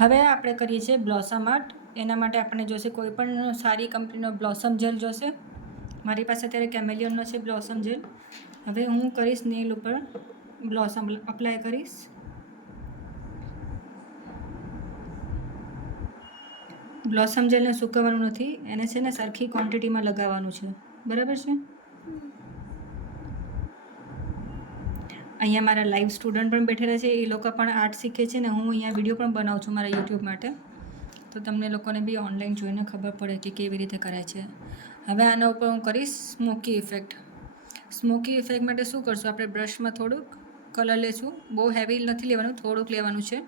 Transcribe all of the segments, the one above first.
હવે આપણે કરીએ છીએ બ્લોસમ આર્ટ. એના માટે આપણે જોશે કોઈ પણ સારી કંપનીનો બ્લોસમ જેલ જોશે. મારી પાસે અત્યારે કેમેલિયનનો છે બ્લોસમ જેલ. હવે હું કરીશ નેલ ઉપર બ્લોસમ અપ્લાય કરીશ. બ્લોસમ જેલને સૂકવવાનું નથી, એને છે ને સરખી ક્વોન્ટિટીમાં લગાવવાનું છે, બરાબર છે. અહીંયા મારા લાઈવ સ્ટુડન્ટ પણ બેઠેલા છે, એ લોકો પણ આર્ટ શીખે છે ને હું અહીંયા વિડીયો પણ બનાવું છું મારા યુટ્યુબ માટે, તો તમને લોકોને બી ઓનલાઈન જોઈને ખબર પડે કે કેવી રીતે કરાય છે. હવે આના ઉપર હું કરીશ સ્મોકી ઇફેક્ટ. સ્મોકી ઇફેક્ટ માટે શું કરશું, આપણે બ્રશમાં થોડુંક કલર લઈશું. બહુ હેવી નથી લેવાનું, થોડુંક લેવાનું છે.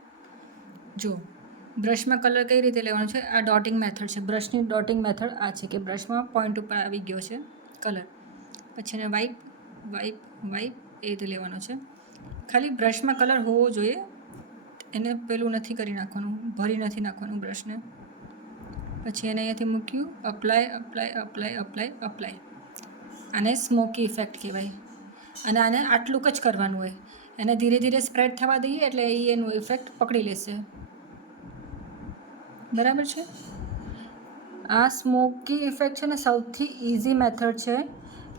જો બ્રશમાં કલર કઈ રીતે લેવાનું છે, આ ડોટિંગ મેથડ છે. બ્રશની ડોટિંગ મેથડ આ છે કે બ્રશમાં પોઈન્ટ ઉપર આવી ગયો છે કલર, પછી એને વાઇપ વાઇપ વાઇપ એ રીતે લેવાનો છે. ખાલી બ્રશમાં કલર હોવો જોઈએ, એને પેલું નથી કરી નાખવાનું, ભરી નથી નાખવાનું બ્રશને. પછી એને અહીંયાથી મૂક્યું, apply apply apply apply apply. આને સ્મોકી ઇફેક્ટ કહેવાય. અને આને આટલું જ કરવાનું હોય, એને ધીરે ધીરે સ્પ્રેડ થવા દઈએ એટલે એ એનું ઇફેક્ટ પકડી લેશે, બરાબર છે. આ સ્મોકી ઇફેક્ટ છે ને સૌથી ઇઝી મેથડ છે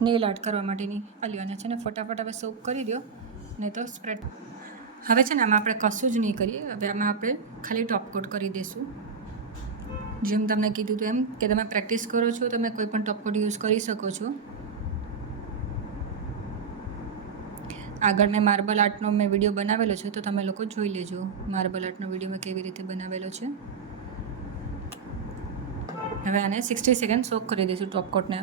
નેલ આર્ટ કરવા માટેની. આ લ્યો, છે ને ફટાફટ હવે સોક કરી દો, નહીં તો સ્પ્રેડ. હવે છે ને આમાં આપણે કશું જ નહીં કરીએ. હવે આમાં આપણે ખાલી ટોપ કોટ કરી દઈશું. જેમ તમને કીધું હતું એમ કે તમે પ્રેક્ટિસ કરો છો, તમે કોઈ પણ ટોપ કોટ યુઝ કરી શકો છો. આગળ મેં માર્બલ આર્ટનો વિડીયો બનાવેલો છે, તો તમે લોકો જોઈ લેજો માર્બલ આર્ટનો વિડીયો મેં કેવી રીતે બનાવેલો છે. હવે આને 60 સેકન્ડ સોક કરી દઈશું ટોપ કોટને.